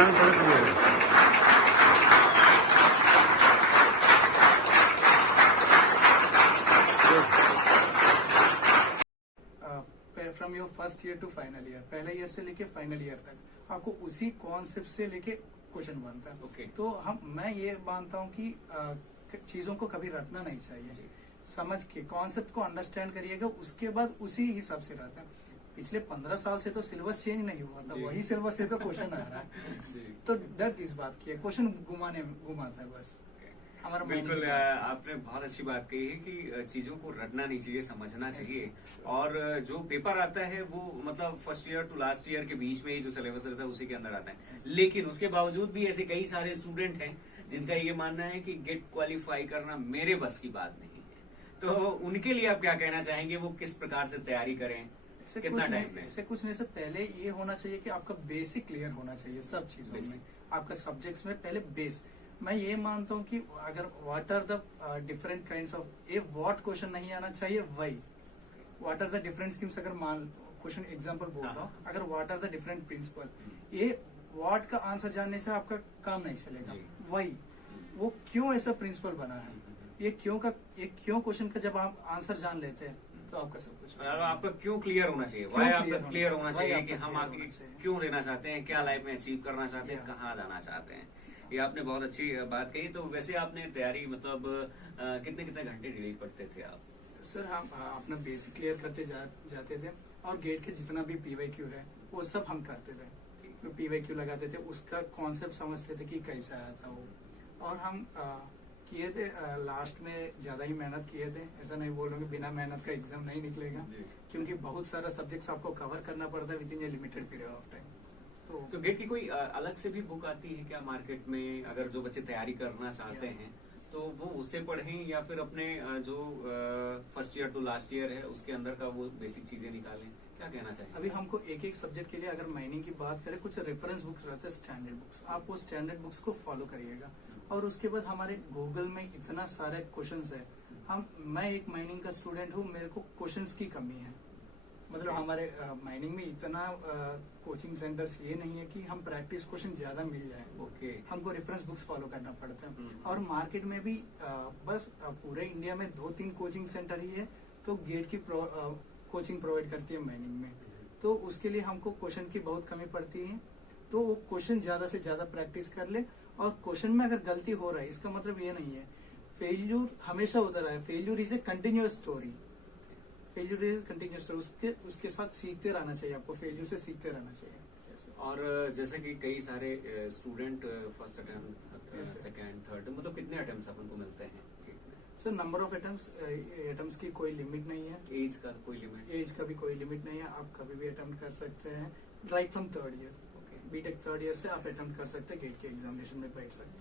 ध्यान से सुनिए। From your first year to final year, पहले ईयर से लेके फाइनल ईयर तक आपको उसी कॉन्सेप्ट से लेके क्वेश्चन बनता है। Okay. तो मैं ये मानता हूँ कि चीजों को कभी रटना नहीं चाहिए, समझ के कॉन्सेप्ट को अंडरस्टैंड करिएगा, उसके बाद उसी हिसाब से रहता है। पिछले 15 साल से तो सिलेबस चेंज नहीं हुआ था, वही सिलेबस से तो क्वेश्चन आ रहा है। तो डर किस बात की है, क्वेश्चन घुमाता है बस हमारा। बिल्कुल, आपने बहुत अच्छी बात कही है कि चीजों को रटना नहीं चाहिए, समझना चाहिए। और जो पेपर आता है वो मतलब first year to last year के बीच में ही जो सिलेबस रहता है उसी के अंदर आता है। लेकिन उसके बावजूद भी ऐसे कई सारे स्टूडेंट हैं जिनका ये मानना है कि गेट क्वालिफाई करना मेरे बस की बात नहीं है। तो उनके लिए आप क्या कहना चाहेंगे, वो किस प्रकार से तैयारी करें, कितना टाइम में? ऐसे कुछ नहीं सर, पहले ये होना चाहिए कि आपका बेसिक क्लियर होना चाहिए सब चीजों में, आपका सब्जेक्ट्स में पहले बेस। मैं ये मानता हूँ कि अगर what are the different kinds of, ये व्हाट क्वेश्चन नहीं आना चाहिए, वही what are the different schemes. अगर मान क्वेश्चन एग्जांपल बोलता हूँ, अगर what are the different principle, ये व्हाट का आंसर जानने से आपका काम नहीं चलेगा। वही वो क्यों ऐसा प्रिंसिपल बना है, ये क्यों क्वेश्चन का जब आप आंसर जान लेते हैं तो आपका सब कुछ, आपका क्यों क्लियर होना चाहिए, वाई आपका क्लियर होना चाहिए कि हम आगे क्यों लेना चाहते हैं, क्या लाइफ में अचीव करना चाहते हैं, कहाँ जाना चाहते हैं। ये आपने बहुत अच्छी बात कही। तो वैसे आपने तैयारी मतलब कितने कितने घंटे डेली पढ़ते थे आप? सर हम अपना बेसिक क्लियर करते जाते थे, और गेट के जितना भी पीवाईक्यू है वो सब हम करते थे। पीवाईक्यू लगाते थे, उसका कॉन्सेप्ट समझते थे कि कैसा आया था वो, और हम किए थे। लास्ट में ज्यादा ही मेहनत किए थे, ऐसा नहीं बोल रहा हूँ कि बिना मेहनत का एग्जाम नहीं निकलेगा, क्योंकि बहुत सारा सब्जेक्ट्स आपको कवर करना पड़ता है with in A limited period of time. तो गेट की कोई अलग से भी बुक आती है क्या मार्केट में, अगर जो बच्चे तैयारी करना चाहते हैं तो वो उससे पढ़ें, या फिर अपने जो first year to last year है उसके अंदर का वो बेसिक चीजें निकालें, क्या कहना चाहिए? अभी हमको एक एक सब्जेक्ट के लिए अगर माइनिंग की बात करें, कुछ रेफरेंस बुक्स रहते हैं, स्टैंडर्ड बुक्स, आप वो स्टैंडर्ड बुक्स को फॉलो करिएगा। और उसके बाद हमारे गूगल में इतना सारे क्वेश्चंस है। मैं एक माइनिंग का स्टूडेंट हूँ, मेरे को क्वेश्चंस की कमी है। मतलब हमारे माइनिंग में इतना कोचिंग सेंटर्स ये नहीं है कि हम प्रैक्टिस क्वेश्चन ज्यादा मिल जाए। हमको रेफरेंस बुक्स फॉलो करना पड़ता है। और मार्केट में भी बस पूरे इंडिया में 2-3 कोचिंग सेंटर ही है तो गेट की कोचिंग प्रोवाइड करती है माइनिंग में। तो उसके लिए हमको क्वेश्चन की बहुत कमी पड़ती है। तो वो क्वेश्चन ज्यादा से ज्यादा प्रैक्टिस कर ले, और क्वेश्चन में अगर गलती हो रहा है इसका मतलब ये नहीं है फेल्यूर हमेशा होता रहा है। Failure is a continuous story, failure is continuous story. उसके साथ सीखते रहना चाहिए, आपको फेल्यूर से सीखते रहना चाहिए। और जैसे कि कई सारे student first attempt, second, third, मतलब कितने अटेम्प्ट्स अपन को मिलते हैं? सर नंबर ऑफ अटेम्प्ट्स की कोई लिमिट नहीं है। एज का कोई लिमिट? एज का भी कोई लिमिट नहीं है, आप कभी भी अटेम्प्ट कर सकते हैं। Right from third year, BTech third year से आप अटेम्प्ट कर सकते हैं, गेट के एग्जामिनेशन में बैठ सकते हैं।